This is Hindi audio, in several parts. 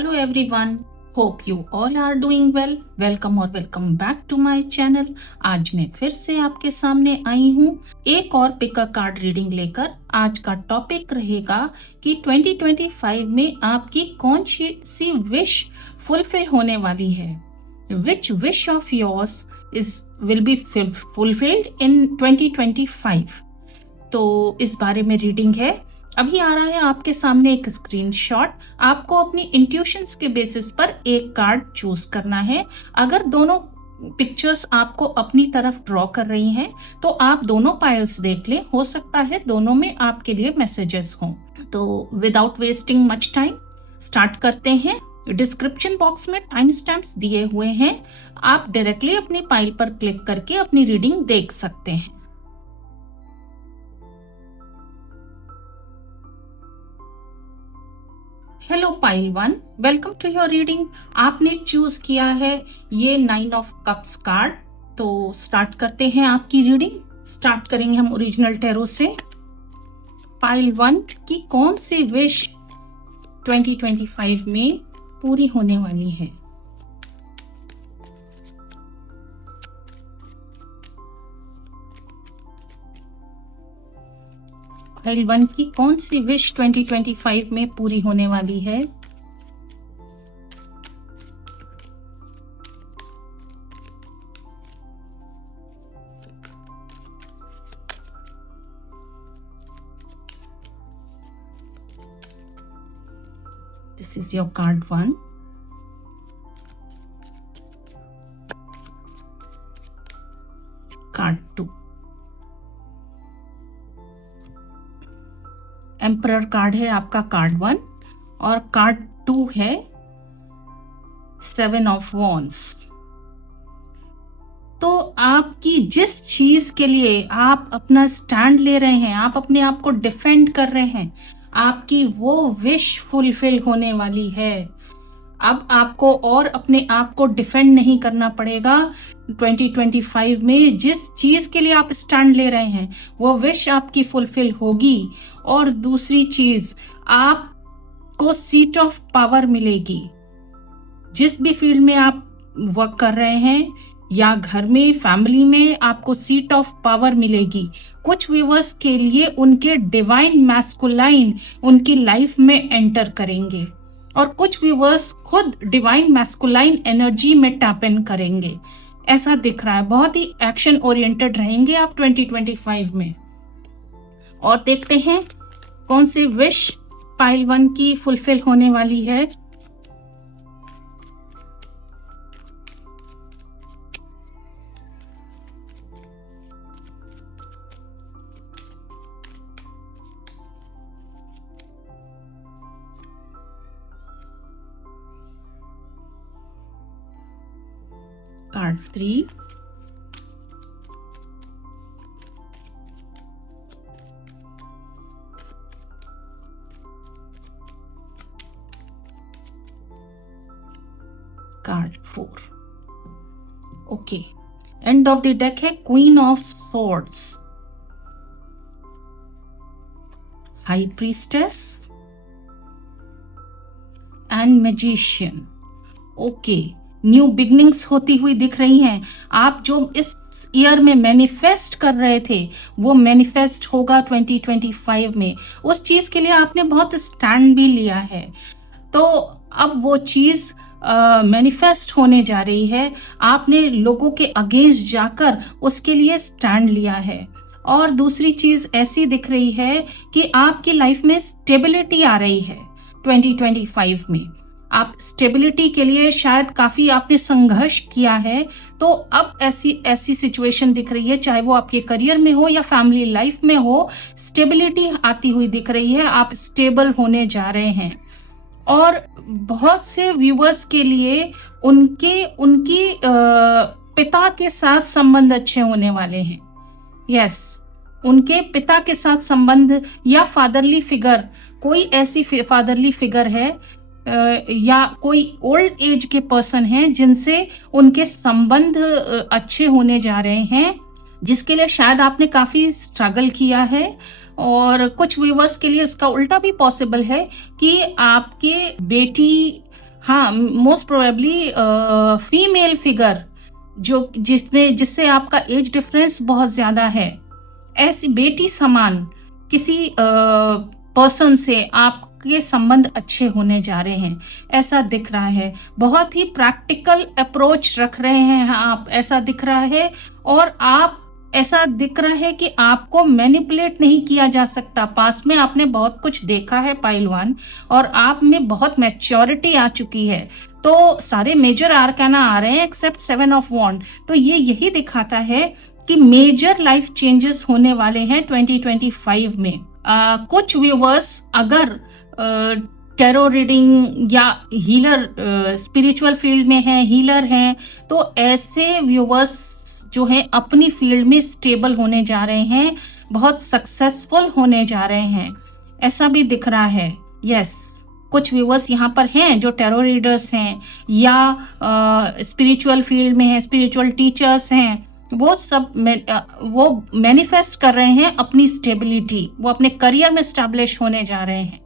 Hello everyone, hope you all are doing well. Welcome back to my channel. आज मैं फिर से आपके सामने आई हूँ एक और पिक अ कार्ड रीडिंग लेकर। आज का टॉपिक रहेगा कि 2025 में आपकी कौन सी विश फुलफिल होने वाली है। Which wish of yours will be fulfilled in 2025? तो इस बारे में रीडिंग है। अभी आ रहा है आपके सामने एक स्क्रीनशॉट। आपको अपनी इंट्यूशंस के बेसिस पर एक कार्ड चूज करना है। अगर दोनों पिक्चर्स आपको अपनी तरफ ड्रॉ कर रही हैं तो आप दोनों पाइल्स देख लें, हो सकता है दोनों में आपके लिए मैसेजेस हों। तो without wasting much time start करते हैं। डिस्क्रिप्शन बॉक्स में टाइम स्टैम्प्स दिए हुए हैं, आप डायरेक्टली अपनी पाइल पर क्लिक करके अपनी रीडिंग देख सकते हैं। Hello pile 1, welcome to your reading. आपने चूज किया है ये 9 ऑफ कप्स कार्ड। तो स्टार्ट करते हैं आपकी रीडिंग। स्टार्ट करेंगे हम ओरिजिनल टैरो से। पाइल 1 की कौन सी विश 2025 में पूरी होने वाली है। पाइल 1 की कौन सी विश 2025 में पूरी होने वाली है। This is your card 1. Card 2. Emperor card है आपका कार्ड 1 और कार्ड 2 है 7 ऑफ वॉन्ड्स। तो आपकी जिस चीज के लिए आप अपना स्टैंड ले रहे हैं, आप अपने आप को डिफेंड कर रहे हैं, आपकी वो विश फुलफिल होने वाली है। अब आपको और अपने आप को डिफेंड नहीं करना पड़ेगा। 2025 में जिस चीज के लिए आप स्टैंड ले रहे हैं वो विश आपकी फुलफिल होगी। और दूसरी चीज, आपको सीट ऑफ पावर मिलेगी। जिस भी फील्ड में आप वर्क कर रहे हैं या घर में, फैमिली में, आपको सीट ऑफ पावर मिलेगी। कुछ व्यूअर्स के लिए उनके डिवाइन मैस्कुलाइन उनकी लाइफ में एंटर करेंगे और कुछ व्यूअर्स खुद डिवाइन मैस्कुलाइन एनर्जी में टैप इन करेंगे। ऐसा दिख रहा है, बहुत ही एक्शन ओरिएंटेड रहेंगे आप 2025 में। और देखते हैं कौन सी विश पाइल 1 की फुलफिल होने वाली है। Card 3, card 4। Okay, end of the deck है queen of swords, high priestess and magician. Okay, new beginnings होती हुई दिख रही हैं। आप जो इस ईयर में मैनिफेस्ट कर रहे थे वो मैनिफेस्ट होगा 2025 में। उस चीज के लिए आपने बहुत स्टैंड भी लिया है, तो अब वो चीज मैनिफेस्ट होने जा रही है। आपने लोगों के अगेंस्ट जाकर उसके लिए स्टैंड लिया है। और दूसरी चीज ऐसी दिख रही है कि आपकी लाइफ में स्टेबिलिटी आ रही है 2025 में। आप स्टेबिलिटी के लिए शायद काफी आपने संघर्ष किया है, तो अब ऐसी सिचुएशन दिख रही है, चाहे वो आपके करियर में हो या फैमिली लाइफ में हो, स्टेबिलिटी आती हुई दिख रही है। आप स्टेबल होने जा रहे हैं। और बहुत से व्यूअर्स के लिए उनकी पिता के साथ संबंध अच्छे होने वाले हैं। यस, उनके पिता के साथ संबंध या फादरली फिगर, कोई ऐसी फादरली फिगर है या कोई ओल्ड एज के पर्सन हैं जिनसे उनके संबंध अच्छे होने जा रहे हैं, जिसके लिए शायद आपने काफी स्ट्रगल किया है। और कुछ व्यूवर्स के लिए इसका उल्टा भी पॉसिबल है कि आपके बेटी हाँ, मोस्ट प्रोबेबली फीमेल फिगर जो जिससे आपका एज डिफरेंस बहुत ज्यादा है, ऐसी बेटी समान किसी पर्सन से आपके संबंध अच्छे होने जा रहे हैं, ऐसा दिख रहा है। बहुत ही प्रैक्टिकल अप्रोच रख रहे हैं आप, ऐसा दिख रहा है। और आप ऐसा दिख रहा है कि आपको मैनिपुलेट नहीं किया जा सकता। पास्ट में आपने बहुत कुछ देखा है पाइलवान, और आप में बहुत मैच्योरिटी आ चुकी है। तो सारे मेजर आर्काना आ रहे हैं एक्सेप्ट 7 ऑफ वॉन्ड, तो ये यही दिखाता है कि मेजर लाइफ चेंजेस होने वाले हैं 2025 में। कुछ व्यूवर्स अगर टैरो रीडिंग या हीलर, स्पिरिचुअल फील्ड में हैं, हीलर हैं, तो ऐसे व्यूवर्स जो हैं अपनी फील्ड में स्टेबल होने जा रहे हैं, बहुत सक्सेसफुल होने जा रहे हैं, ऐसा भी दिख रहा है। यस, कुछ व्यूवर्स यहाँ पर हैं जो टैरो रीडर्स हैं या स्पिरिचुअल फील्ड में हैं, स्पिरिचुअल टीचर्स हैं, वो सब वो मैनिफेस्ट कर रहे हैं अपनी स्टेबिलिटी, वो अपने करियर में स्टैब्लिश होने जा रहे हैं।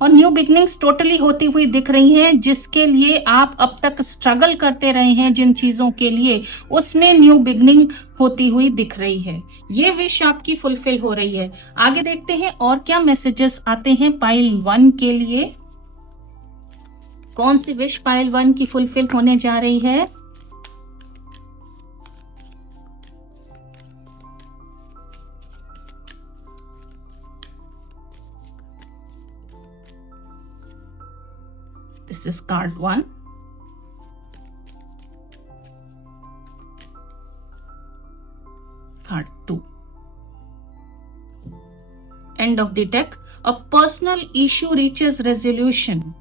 और न्यू बिगनिंग्स टोटली होती हुई दिख रही हैं, जिसके लिए आप अब तक स्ट्रगल करते रहे हैं जिन चीज़ों के लिए, उसमें न्यू बिगनिंग होती हुई दिख रही है। ये विश आपकी फुलफिल हो रही है। आगे देखते हैं और क्या मैसेजेस आते हैं पाइल 1 के लिए। कौन सी विश पाइल 1 की फुलफिल होने जा रही है? This is card 1. Card 2. End of the deck. A personal issue reaches resolution.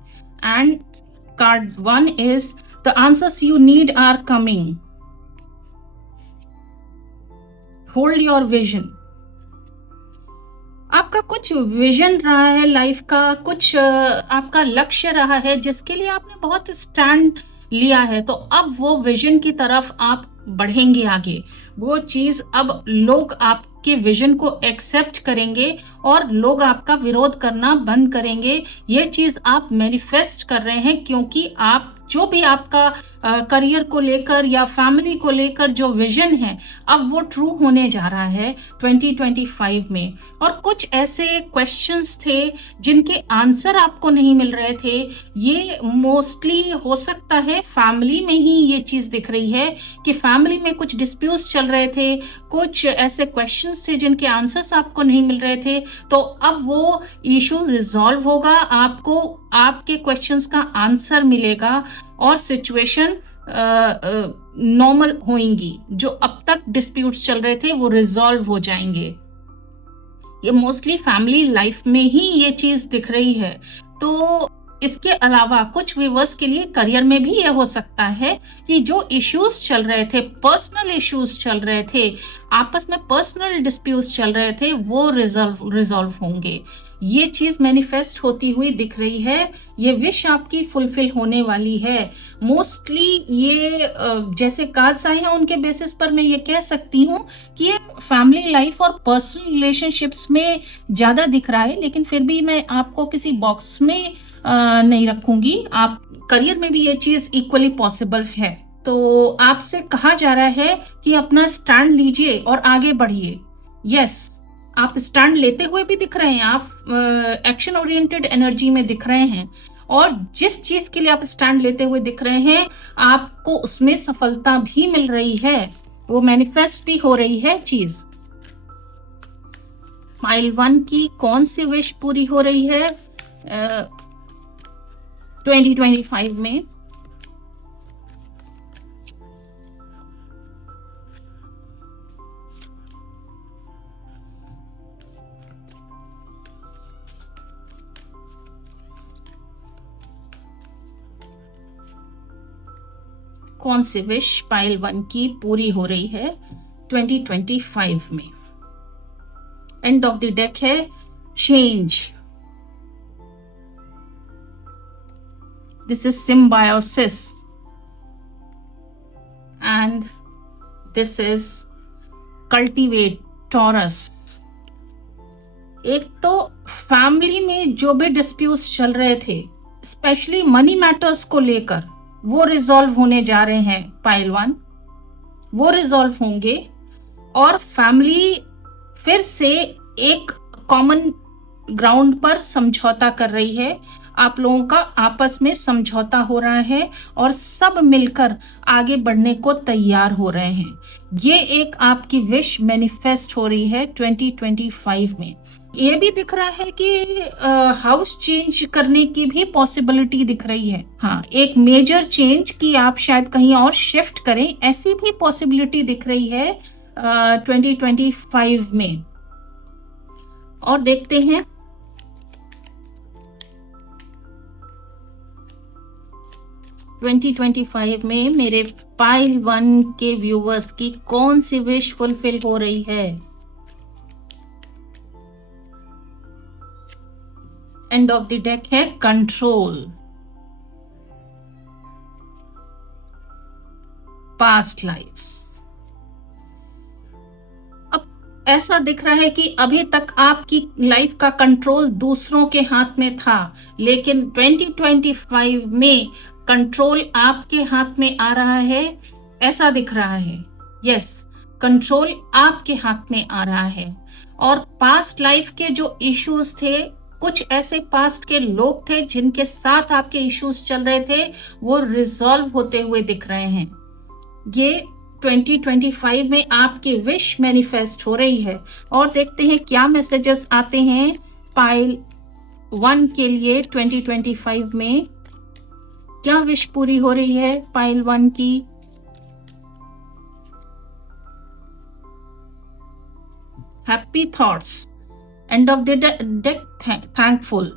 And card 1 is the answers you need are coming. Hold your vision. आपका कुछ विजन रहा है लाइफ का, कुछ आपका लक्ष्य रहा है जिसके लिए आपने बहुत स्टैंड लिया है, तो अब वो विजन की तरफ आप बढ़ेंगे आगे। वो चीज अब लोग आपके विजन को एक्सेप्ट करेंगे और लोग आपका विरोध करना बंद करेंगे। ये चीज आप मैनिफेस्ट कर रहे हैं, क्योंकि आप जो भी आपका करियर को लेकर या फैमिली को लेकर जो विजन है, अब वो ट्रू होने जा रहा है 2025 में। और कुछ ऐसे क्वेश्चंस थे जिनके आंसर आपको नहीं मिल रहे थे, ये मोस्टली हो सकता है फैमिली में ही ये चीज़ दिख रही है कि फैमिली में कुछ डिस्प्यूट्स चल रहे थे, कुछ ऐसे क्वेश्चंस थे जिनके आंसर्स आपको नहीं मिल रहे थे। तो अब वो इशू रिजॉल्व होगा, आपको आपके क्वेश्चंस का आंसर मिलेगा और सिचुएशन नॉर्मल होंगी। जो अब तक डिस्प्यूट्स चल रहे थे वो रिजॉल्व हो जाएंगे। ये मोस्टली फैमिली लाइफ में ही ये चीज दिख रही है। तो इसके अलावा कुछ व्यूवर्स के लिए करियर में भी ये हो सकता है कि जो इश्यूज चल रहे थे, पर्सनल इश्यूज चल रहे थे, आपस में पर्सनल डिस्प्यूट्स चल रहे थे, वो रिजॉल्व होंगे। ये चीज मैनिफेस्ट होती हुई दिख रही है। ये विश आपकी फुलफिल होने वाली है। मोस्टली ये जैसे कार्ड्स आए हैं उनके बेसिस पर मैं ये कह सकती हूँ कि ये फैमिली लाइफ और पर्सनल रिलेशनशिप्स में ज्यादा दिख रहा है, लेकिन फिर भी मैं आपको किसी बॉक्स में नहीं रखूंगी। आप करियर में भी ये चीज इक्वली पॉसिबल है। तो आपसे कहा जा रहा है कि अपना स्टैंड लीजिए और आगे बढ़िए। यस, आप स्टैंड लेते हुए भी दिख रहे हैं, आप एक्शन ओरिएंटेड एनर्जी में दिख रहे हैं, और जिस चीज के लिए आप स्टैंड लेते हुए दिख रहे हैं आपको उसमें सफलता भी मिल रही है, वो मैनिफेस्ट भी हो रही है चीज। पाइल 1 की कौन सी विश पूरी हो रही है 2025 में? कौन सी विश पाइल 1 की पूरी हो रही है 2025 में? एंड ऑफ द डेक है change. This is symbiosis and this is cultivate taurus. एक तो फैमिली में जो भी डिस्प्यूट्स चल रहे थे, स्पेशली मनी मैटर्स को लेकर वो रिजॉल्व होने जा रहे हैं। पाइल 1 वो रिजॉल्व होंगे और फैमिली फिर से एक कॉमन ग्राउंड पर समझौता कर रही है। आप लोगों का आपस में समझौता हो रहा है और सब मिलकर आगे बढ़ने को तैयार हो रहे हैं। ये एक आपकी विश मैनिफेस्ट हो रही है 2025 में। ये भी दिख रहा है कि हाउस चेंज करने की भी पॉसिबिलिटी दिख रही है। हाँ, एक मेजर चेंज कि आप शायद कहीं और शिफ्ट करें, ऐसी भी पॉसिबिलिटी दिख रही है 2025 में। और देखते हैं 2025 में मेरे पाइल 1 के व्यूवर्स की कौन सी विश फुलफिल हो रही है। एंड ऑफ द डेक है कंट्रोल, पास्ट लाइफ्स। अब ऐसा दिख रहा है कि अभी तक आपकी लाइफ का कंट्रोल दूसरों के हाथ में था, लेकिन 2025 में कंट्रोल आपके हाथ में आ रहा है, ऐसा दिख रहा है। यस, कंट्रोल आपके हाथ में आ रहा है। और पास्ट लाइफ के जो इश्यूज थे, कुछ ऐसे पास्ट के लोग थे जिनके साथ आपके इश्यूज चल रहे थे, वो रिजॉल्व होते हुए दिख रहे हैं। ये 2025 में आपकी विश मैनिफेस्ट हो रही है। और देखते हैं क्या मैसेजेस आते हैं पाइल 1 के लिए 2025 में। क्या विश पूरी हो रही है पाइल 1 की। Happy thoughts, and of the deck thankful.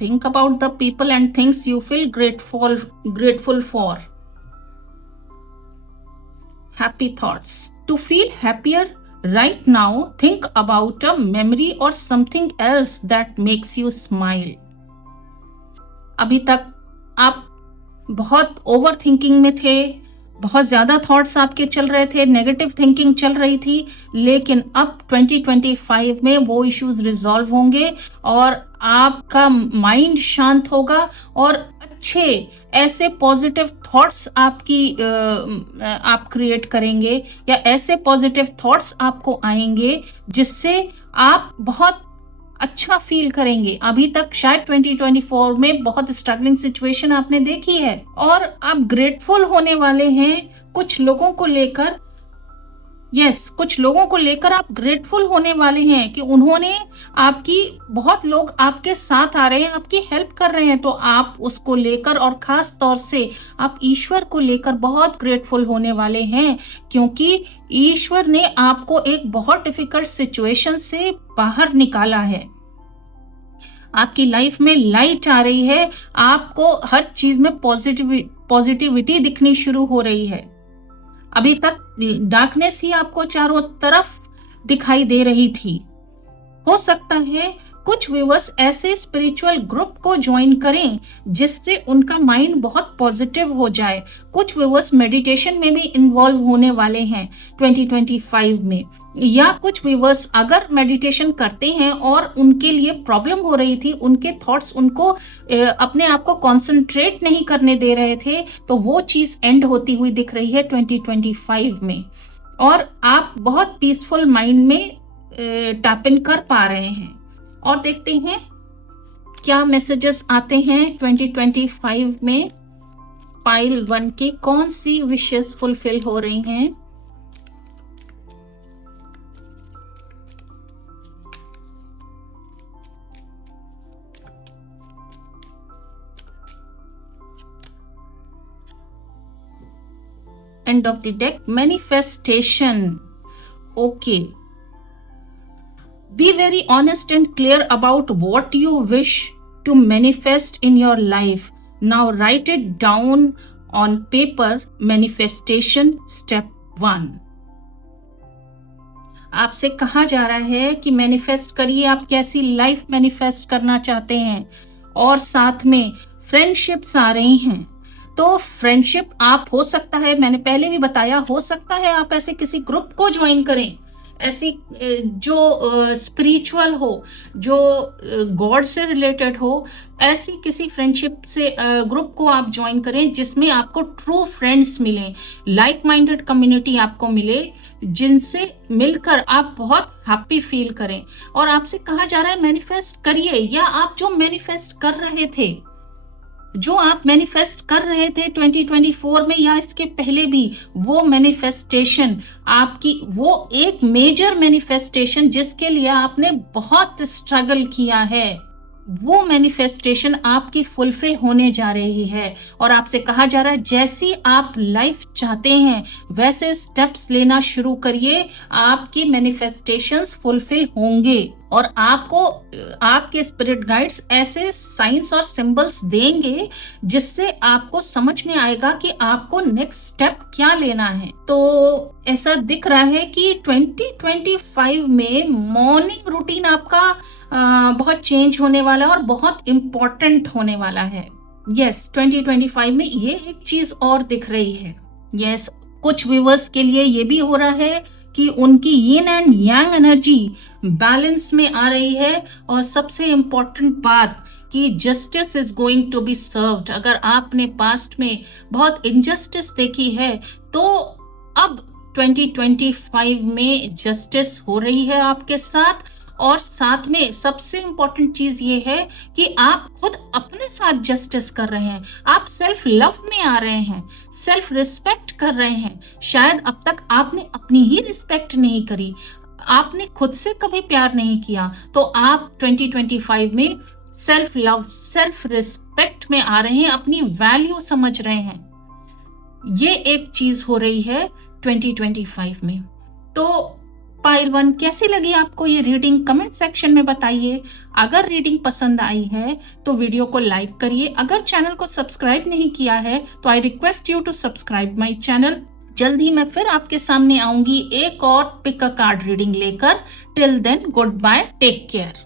Think about the people and things you feel grateful for. Happy thoughts. To feel happier right now, think about a memory or something else that makes you smile. अभी तक आप बहुत ओवर थिंकिंग में थे, बहुत ज़्यादा थॉट्स आपके चल रहे थे, नेगेटिव थिंकिंग चल रही थी, लेकिन अब 2025 में वो इश्यूज रिजॉल्व होंगे और आपका माइंड शांत होगा और अच्छे ऐसे पॉजिटिव थॉट्स आप क्रिएट करेंगे, या ऐसे पॉजिटिव थॉट्स आपको आएंगे जिससे आप बहुत अच्छा फील करेंगे। अभी तक शायद 2024 में बहुत स्ट्रगलिंग सिचुएशन आपने देखी है और आप ग्रेटफुल होने वाले हैं कुछ लोगों को लेकर। यस, कुछ लोगों को लेकर आप ग्रेटफुल होने वाले हैं कि उन्होंने बहुत लोग आपके साथ आ रहे हैं, आपकी हेल्प कर रहे हैं, तो आप उसको लेकर और खास तौर से आप ईश्वर को लेकर बहुत ग्रेटफुल होने वाले हैं, क्योंकि ईश्वर ने आपको एक बहुत डिफिकल्ट सिचुएशन से बाहर निकाला है। आपकी लाइफ में लाइट आ रही है, आपको हर चीज में पॉजिटिविटी दिखनी शुरू हो रही है। अभी तक डार्कनेस ही आपको चारों तरफ दिखाई दे रही थी। हो सकता है कुछ व्यूअर्स ऐसे स्पिरिचुअल ग्रुप को ज्वाइन करें जिससे उनका माइंड बहुत पॉजिटिव हो जाए। कुछ व्यूअर्स मेडिटेशन में भी इन्वॉल्व होने वाले हैं 2025 में, या कुछ व्यूअर्स अगर मेडिटेशन करते हैं और उनके लिए प्रॉब्लम हो रही थी, उनके थॉट्स उनको अपने आप को कॉन्सेंट्रेट नहीं करने दे रहे थे, तो वो चीज़ एंड होती हुई दिख रही है 2025 में, और आप बहुत पीसफुल माइंड में टैप इन कर पा रहे हैं। और देखते हैं क्या मैसेजेस आते हैं 2025 में पाइल 1 की कौन सी विशेस फुलफिल हो रही हैं। And of the deck manifestation. Okay, be very honest and clear about what you wish to manifest in your life. Now write it down on paper. Manifestation step 1. आपसे कहा जा रहा है कि मैनिफेस्ट करिए आप कैसी लाइफ मैनिफेस्ट करना चाहते हैं, और साथ में फ्रेंडशिप्स आ रही हैं। तो फ्रेंडशिप आप हो सकता है, मैंने पहले भी बताया, हो सकता है आप ऐसे किसी ग्रुप को ज्वाइन करें ऐसी जो स्पिरिचुअल हो, जो गॉड से रिलेटेड हो, ऐसी किसी फ्रेंडशिप से ग्रुप को आप ज्वाइन करें जिसमें आपको ट्रू फ्रेंड्स मिलें, लाइक माइंडेड कम्युनिटी आपको मिले, जिनसे मिलकर आप बहुत हैप्पी फील करें। और आपसे कहा जा रहा है मैनिफेस्ट करिए, या आप जो मैनिफेस्ट कर रहे थे, जो आप मैनिफेस्ट कर रहे थे 2024 में या इसके पहले भी, वो मैनिफेस्टेशन आपकी, वो एक मेजर मैनिफेस्टेशन जिसके लिए आपने बहुत स्ट्रगल किया है, वो मैनिफेस्टेशन आपकी फुलफिल होने जा रही है। और आपसे कहा जा रहा है जैसी आप लाइफ चाहते हैं वैसे स्टेप्स लेना शुरू करिए, आपकी मैनिफेस्टेशंस फुलफिल होंगे। और आपको आपके स्पिरिट गाइड्स ऐसे साइंस और सिंबल्स देंगे जिससे आपको समझ में आएगा कि आपको नेक्स्ट स्टेप क्या लेना है। तो ऐसा दिख रहा है कि 2025 में मॉर्निंग रूटीन आपका बहुत चेंज होने वाला है और बहुत इम्पोर्टेंट होने वाला है। यस, 2025 में ये एक चीज और दिख रही है। यस, कुछ व्यूअर्स के लिए ये भी हो रहा है कि उनकी yin and yang energy balance में आ रही है। और सबसे इम्पोर्टेंट बात कि justice is going to be served. अगर आपने पास्ट में बहुत इनजस्टिस देखी है तो अब 2025 में जस्टिस हो रही है आपके साथ। और साथ में सबसे इम्पोर्टेंट चीज ये है कि आप खुद अपने साथ जस्टिस कर रहे हैं, आप सेल्फ लव में आ रहे हैं, सेल्फ रिस्पेक्ट कर रहे हैं। शायद अब तक आपने अपनी ही रिस्पेक्ट नहीं करी, आपने खुद से कभी प्यार नहीं किया, तो आप 2025 में सेल्फ लव, सेल्फ रिस्पेक्ट में आ रहे हैं, अपनी वैल्यू समझ रहे हैं। ये एक चीज हो रही है 2025 में। तो पाइल 1, कैसी लगी आपको ये रीडिंग? कमेंट सेक्शन में बताइए। अगर रीडिंग पसंद आई है तो वीडियो को लाइक करिए। अगर चैनल को सब्सक्राइब नहीं किया है तो I request you to subscribe my channel. जल्द ही मैं फिर आपके सामने आऊंगी एक और पिक अ कार्ड रीडिंग लेकर। Till then, good bye, take care.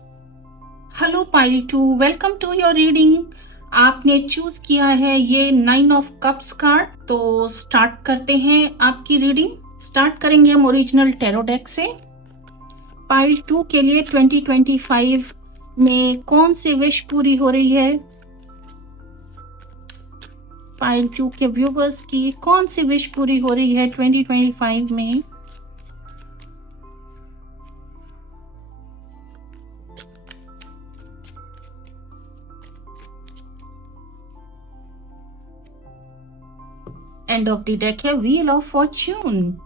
Hello pile 2, welcome to your reading. आपने चूज किया है ये 9 ऑफ कप्स कार्ड। तो स्टार्ट करते हैं आपकी रीडिंग। स्टार्ट करेंगे हम ओरिजिनल टैरो डेक से। पाइल 2 के लिए 2025 में कौन सी विश पूरी हो रही है? पाइल 2 के व्यूवर्स की कौन सी विश पूरी हो रही है 2025 में? एंड ऑफ द डेक है wheel of Fortune.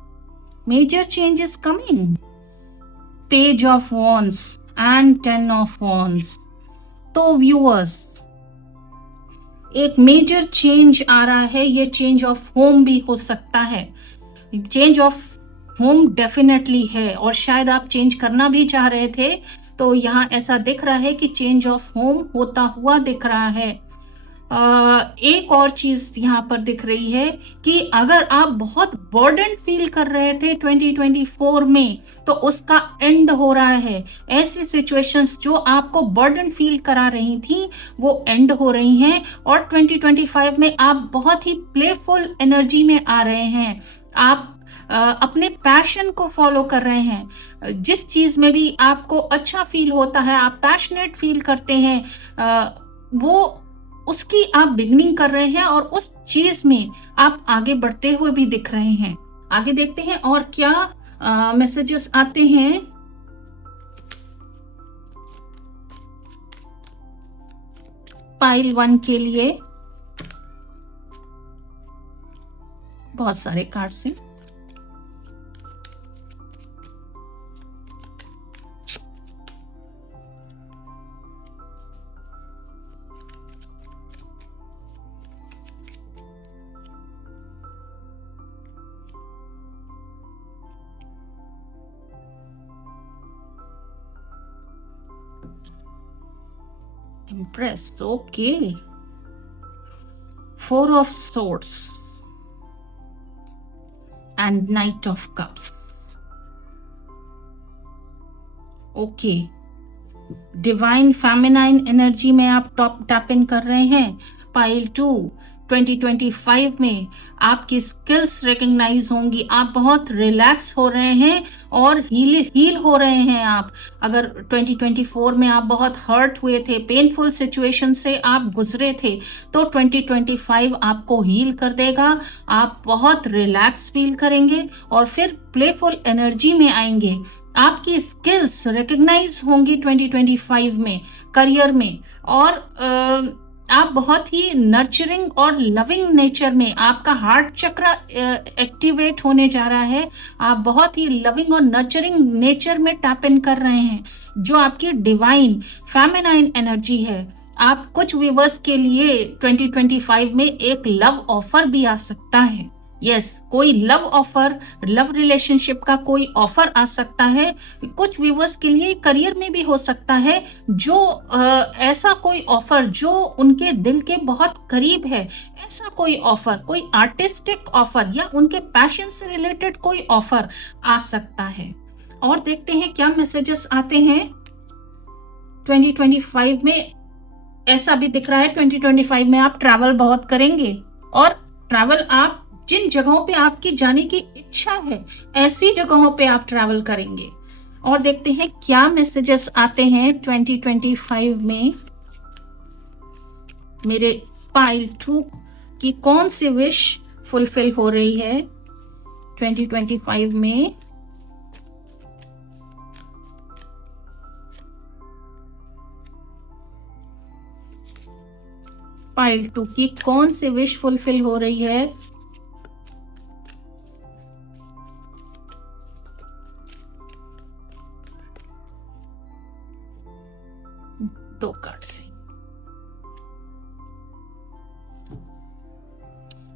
Major change is coming. Page of Wands and 10 of Wands. तो व्यूअर्स, एक मेजर चेंज आ रहा है। ये चेंज ऑफ होम भी हो सकता है। चेंज ऑफ होम डेफिनेटली है, और शायद आप चेंज करना भी चाह रहे थे। तो यहाँ ऐसा दिख रहा है कि चेंज ऑफ होम होता हुआ दिख रहा है। एक और चीज यहाँ पर दिख रही है कि अगर आप बहुत बर्डन फील कर रहे थे 2024 में तो उसका एंड हो रहा है। ऐसी सिचुएशंस जो आपको बर्डन फील करा रही थी वो एंड हो रही हैं, और 2025 में आप बहुत ही प्लेफुल एनर्जी में आ रहे हैं। आप अपने पैशन को फॉलो कर रहे हैं। जिस चीज में भी आपको अच्छा फील होता है, आप पैशनेट फील करते हैं, वो उसकी आप बिगनिंग कर रहे हैं, और उस चीज में आप आगे बढ़ते हुए भी दिख रहे हैं। आगे देखते हैं और क्या मैसेजेस आते हैं। पाइल 1 के लिए बहुत सारे कार्ड्स हैं। Impress, okay. 4 of Swords and Knight of Cups. Okay. Divine feminine energy में आप टैप इन कर रहे हैं। पाइल 2, 2025 में आपकी स्किल्स रिकग्नाइज होंगी, आप बहुत रिलैक्स हो रहे हैं और हील हो रहे हैं आप। अगर 2024 में आप बहुत हर्ट हुए थे, पेनफुल सिचुएशन से आप गुजरे थे, तो 2025 आपको हील कर देगा। आप बहुत रिलैक्स फील करेंगे और फिर प्लेफुल एनर्जी में आएंगे। आपकी स्किल्स रिकग्नाइज होंगी 2025 में करियर में, और आप बहुत ही नर्चरिंग और लविंग नेचर में, आपका हार्ट चक्र एक्टिवेट होने जा रहा है। आप बहुत ही लविंग और नर्चरिंग नेचर में टैप इन कर रहे हैं, जो आपकी डिवाइन फेमिनाइन एनर्जी है। आप कुछ व्यूअर्स के लिए 2025 में एक लव ऑफर भी आ सकता है। यस, कोई लव ऑफर, लव रिलेशनशिप का कोई ऑफर आ सकता है। कुछ व्यूवर्स के लिए करियर में भी हो सकता है, जो ऐसा कोई ऑफर जो उनके दिल के बहुत करीब है, ऐसा कोई ऑफर, कोई आर्टिस्टिक ऑफर या उनके पैशन से रिलेटेड कोई ऑफर आ सकता है। और देखते हैं क्या मैसेजेस आते हैं 2025 में। ऐसा भी दिख रहा है 2025 में आप ट्रैवल बहुत करेंगे, और ट्रैवल आप जिन जगहों पे आपकी जाने की इच्छा है, ऐसी जगहों पे आप ट्रैवल करेंगे। और देखते हैं क्या मैसेजेस आते हैं 2025 में। मेरे पाइल 2 की कौन सी विश फुलफिल हो रही है 2025 में। पाइल 2 की कौन सी विश फुलफिल हो रही है। दो कार्ड से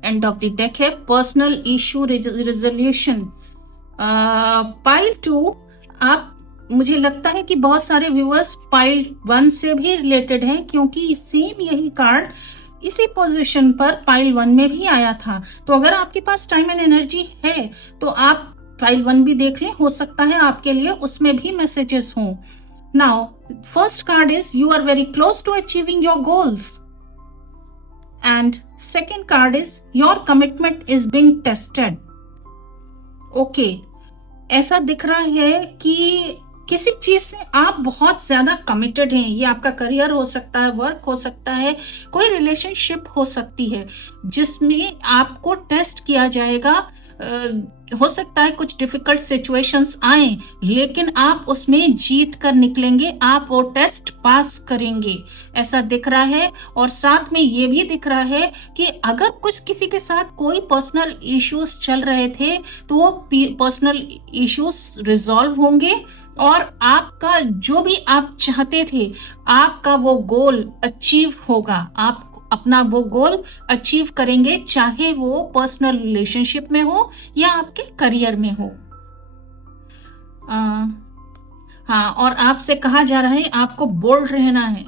एंड ऑफ द डेक है पर्सनल इशू रिजोल्यूशन। पाइल 2, आप, मुझे लगता है कि बहुत सारे व्यूअर्स पाइल 1 से भी रिलेटेड हैं, क्योंकि सेम यही कार्ड इसी पोजीशन पर पाइल 1 में भी आया था। तो अगर आपके पास टाइम एंड एनर्जी है तो आप पाइल 1 भी देख लें, हो सकता है आपके लिए उसमें भी मैसेजेस हों। Now, first card is you are very close to achieving your goals. And second card is your commitment is being tested. Okay, ऐसा दिख रहा है कि किसी चीज से आप बहुत ज्यादा कमिटेड हैं। ये आपका करियर हो सकता है, वर्क हो सकता है, कोई रिलेशनशिप हो सकती है जिसमें आपको टेस्ट किया जाएगा। हो सकता है कुछ डिफिकल्ट सिचुएशंस आए, लेकिन आप उसमें जीत कर निकलेंगे, आप वो टेस्ट पास करेंगे, ऐसा दिख रहा है। और साथ में ये भी दिख रहा है कि अगर कुछ किसी के साथ कोई पर्सनल इश्यूज चल रहे थे तो वो पर्सनल इश्यूज रिजॉल्व होंगे, और आपका जो भी आप चाहते थे, आपका वो गोल अचीव होगा। आप अपना वो गोल अचीव करेंगे, चाहे वो पर्सनल रिलेशनशिप में हो या आपके करियर में हो। हाँ, और आपसे कहा जा रहा है आपको बोल्ड रहना है,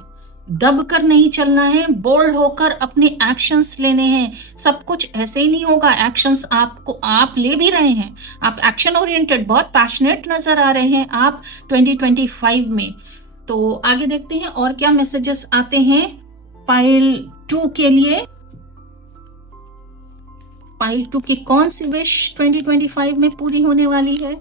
दब कर नहीं चलना है, बोल्ड होकर अपने एक्शंस लेने हैं। सब कुछ ऐसे ही नहीं होगा, एक्शंस आप ले भी रहे हैं। आप एक्शन ओरिएंटेड, बहुत पैशनेट नजर आ रहे हैं आप 2025 में। तो आगे देखते हैं और क्या मैसेजेस आते हैं पाइल 2 के लिए। पाइल 2 की कौन सी विश 2025 में पूरी होने वाली है।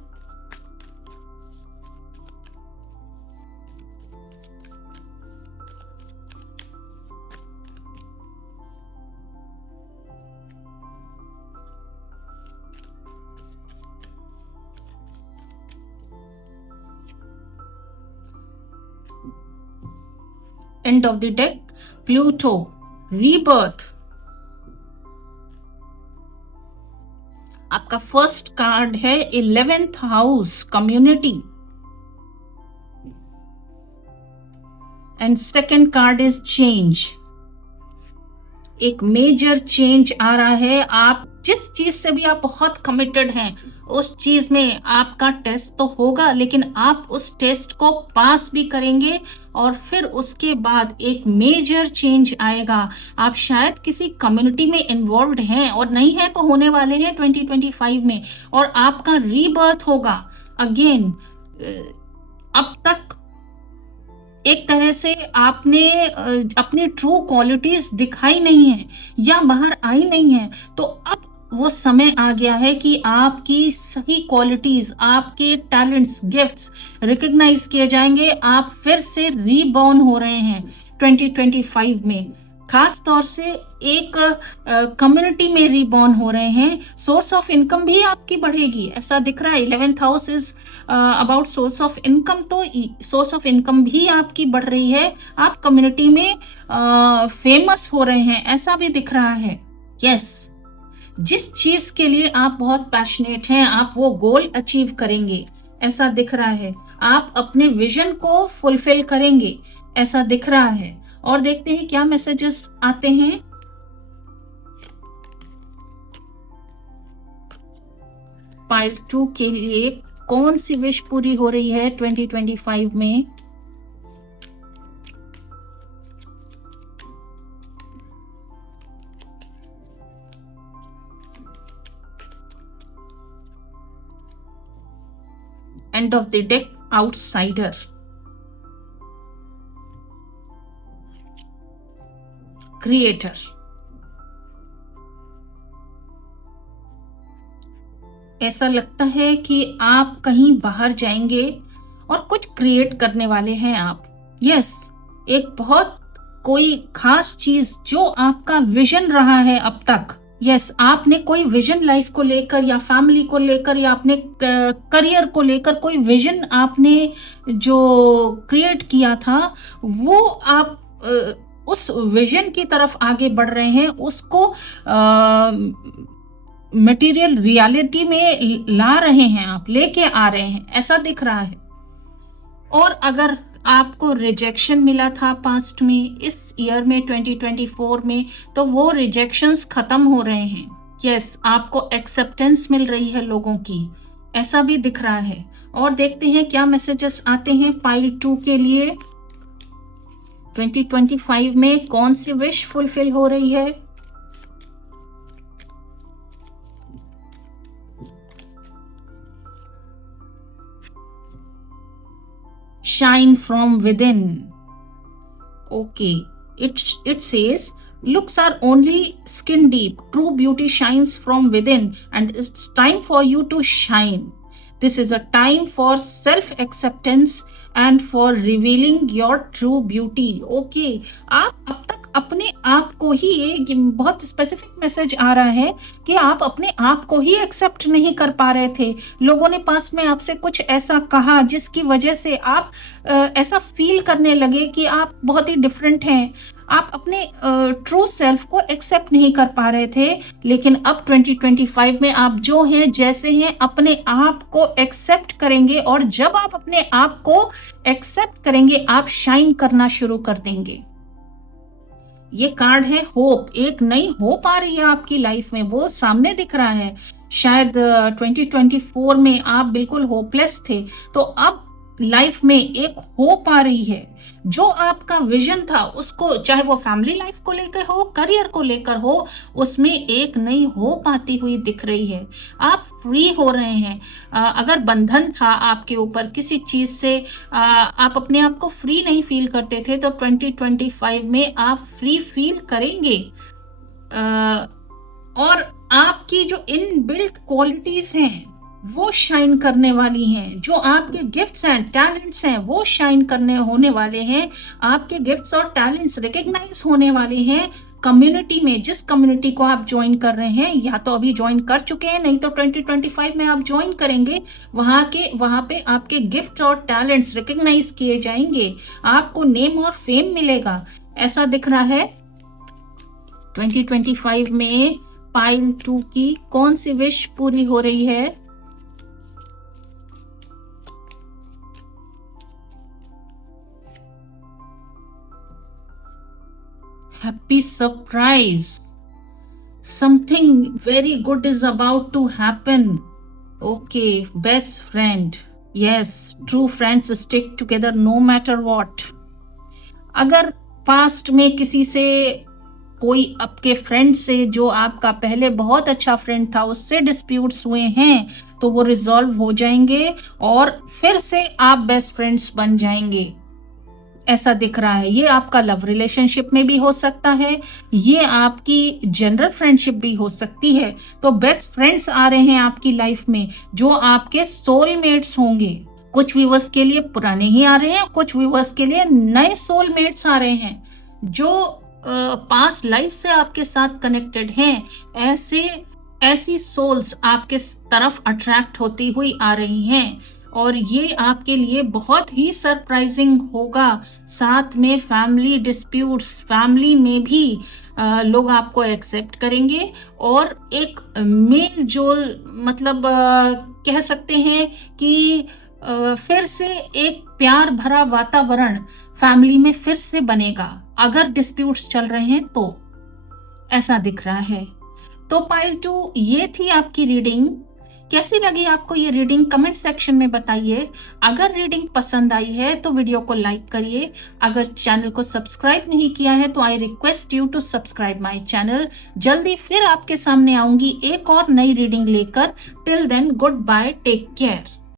And of the deck Pluto, rebirth. आपका फर्स्ट कार्ड है 11th house, community, and second card is change. एक मेजर चेंज आ रहा है। आप जिस चीज से भी आप बहुत कमिटेड हैं, उस चीज में आपका टेस्ट तो होगा, लेकिन आप उस टेस्ट को पास भी करेंगे, और फिर उसके बाद एक मेजर चेंज आएगा। आप शायद किसी कम्युनिटी में इन्वॉल्व हैं, और नहीं है तो होने वाले हैं 2025 में, और आपका रीबर्थ होगा अगेन। अब तक एक तरह से आपने अपनी ट्रू क्वालिटीज दिखाई नहीं है या बाहर आई नहीं है, तो अब वो समय आ गया है कि आपकी सही क्वालिटीज, आपके टैलेंट्स, गिफ्ट्स रिकग्नाइज किए जाएंगे। आप फिर से रीबॉर्न हो रहे हैं 2025 में, खास तौर से एक कम्युनिटी में रीबॉर्न हो रहे हैं। सोर्स ऑफ इनकम भी आपकी बढ़ेगी, ऐसा दिख रहा है। 11th house is about source of income, तो सोर्स ऑफ इनकम भी आपकी बढ़ रही है। आप कम्युनिटी में फेमस हो रहे हैं, ऐसा भी दिख रहा है। यस, जिस चीज के लिए आप बहुत पैशनेट हैं, आप वो गोल अचीव करेंगे, ऐसा दिख रहा है। आप अपने विजन को फुलफिल करेंगे, ऐसा दिख रहा है। और देखते हैं क्या मैसेजेस आते हैं। पाइल 2 के लिए कौन सी विश पूरी हो रही है 2025 में? And of the deck, outsider, creator. ऐसा लगता है कि आप कहीं बाहर जाएंगे और कुछ क्रिएट करने वाले हैं आप। यस, एक बहुत कोई खास चीज जो आपका विजन रहा है अब तक। यस, आपने कोई विजन लाइफ को लेकर या फैमिली को लेकर या अपने करियर को लेकर कोई विजन आपने जो क्रिएट किया था, वो आप उस विजन की तरफ आगे बढ़ रहे हैं, उसको मटेरियल रियलिटी में ला रहे हैं, आप लेके आ रहे हैं, ऐसा दिख रहा है। और अगर आपको रिजेक्शन मिला था पास्ट में, इस ईयर में 2024 में, तो वो रिजेक्शंस खत्म हो रहे हैं। यस, आपको एक्सेप्टेंस मिल रही है लोगों की, ऐसा भी दिख रहा है। और देखते हैं क्या मैसेजेस आते हैं पाइल 2 के लिए 2025 में। कौन सी विश फुलफिल हो रही है? Shine from within. Okay, it says looks are only skin deep, true beauty shines from within, and it's time for you to shine. This is a time for self acceptance and for revealing your true beauty. Okay, आप अब तक अपने आप को ही, ये बहुत स्पेसिफिक मैसेज आ रहा है कि आप अपने आप को ही एक्सेप्ट नहीं कर पा रहे थे। लोगों ने पास में आपसे कुछ ऐसा कहा जिसकी वजह से आप ऐसा फील करने लगे कि आप बहुत ही डिफरेंट हैं। आप अपने ट्रू सेल्फ को एक्सेप्ट नहीं कर पा रहे थे, लेकिन अब 2025 में आप जो हैं, जैसे हैं, अपने आप को एक्सेप्ट करेंगे। और जब आप अपने आप को एक्सेप्ट करेंगे, आप शाइन करना शुरू कर देंगे। ये कार्ड है होप, एक नई होप आ रही है आपकी लाइफ में, वो सामने दिख रहा है। शायद 2024 में आप बिल्कुल होपलेस थे, तो अब लाइफ में एक होप आ रही है। जो आपका विजन था, उसको, चाहे वो फैमिली लाइफ को लेकर हो, करियर को लेकर हो, उसमें एक नई होप आती हुई दिख रही है। आप फ्री हो रहे हैं। अगर बंधन था आपके ऊपर किसी चीज से, आप अपने आप को फ्री नहीं फील करते थे, तो 2025 में आप फ्री फील करेंगे। और आपकी जो इनबिल्ट क्वालिटीज हैं वो शाइन करने वाली हैं। जो आपके गिफ्ट्स हैं, टैलेंट्स हैं, वो शाइन करने होने वाले हैं। आपके गिफ्ट्स और टैलेंट्स रिकग्नाइज होने वाले हैं कम्युनिटी में। जिस कम्युनिटी को आप ज्वाइन कर रहे हैं, या तो अभी ज्वाइन कर चुके हैं, नहीं तो 2025 में आप ज्वाइन करेंगे, वहाँ पे आपके गिफ्ट और टैलेंट्स रिकग्नाइज किए जाएंगे। आपको नेम और फेम मिलेगा, ऐसा दिख रहा है। 2025 में पाइल 2 की कौन सी विश पूरी हो रही है? Happy surprise. Something very good is about to happen. Okay, best friend. Yes, true friends stick together no matter what. अगर पास्ट में किसी से, कोई आपके फ्रेंड से, जो आपका पहले बहुत अच्छा फ्रेंड था, उससे डिस्प्यूट्स हुए हैं, तो वो रिजॉल्व हो जाएंगे और फिर से आप बेस्ट फ्रेंड्स बन जाएंगे। ऐसा दिख रहा है। ये आपका लव रिलेशनशिप में भी हो सकता है, ये आपकी जनरल फ्रेंडशिप भी हो सकती है। तो बेस्ट फ्रेंड्स आ रहे हैं आपकी लाइफ में जो आपके सोलमेट्स होंगे। कुछ व्यूवर्स के लिए पुराने ही आ रहे हैं, कुछ व्यूवर्स के लिए नए सोलमेट्स आ रहे हैं जो पास्ट लाइफ से आपके साथ कनेक्टेड हैं। ऐसी सोल्स आपके तरफ अट्रैक्ट होती हुई आ रही हैं और ये आपके लिए बहुत ही सरप्राइजिंग होगा। साथ में फैमिली डिस्प्यूट्स, फैमिली में भी लोग आपको एक्सेप्ट करेंगे और एक मेल जोल, मतलब कह सकते हैं कि फिर से एक प्यार भरा वातावरण फैमिली में फिर से बनेगा अगर डिस्प्यूट्स चल रहे हैं तो, ऐसा दिख रहा है। तो पाइल 2 ये थी आपकी रीडिंग। कैसी लगी आपको ये रीडिंग कमेंट सेक्शन में बताइए। अगर रीडिंग पसंद आई है तो वीडियो को लाइक करिए। अगर चैनल को सब्सक्राइब नहीं किया है तो I request you to subscribe my channel. जल्दी फिर आपके सामने आऊंगी एक और नई रीडिंग लेकर। Till then good bye, take care.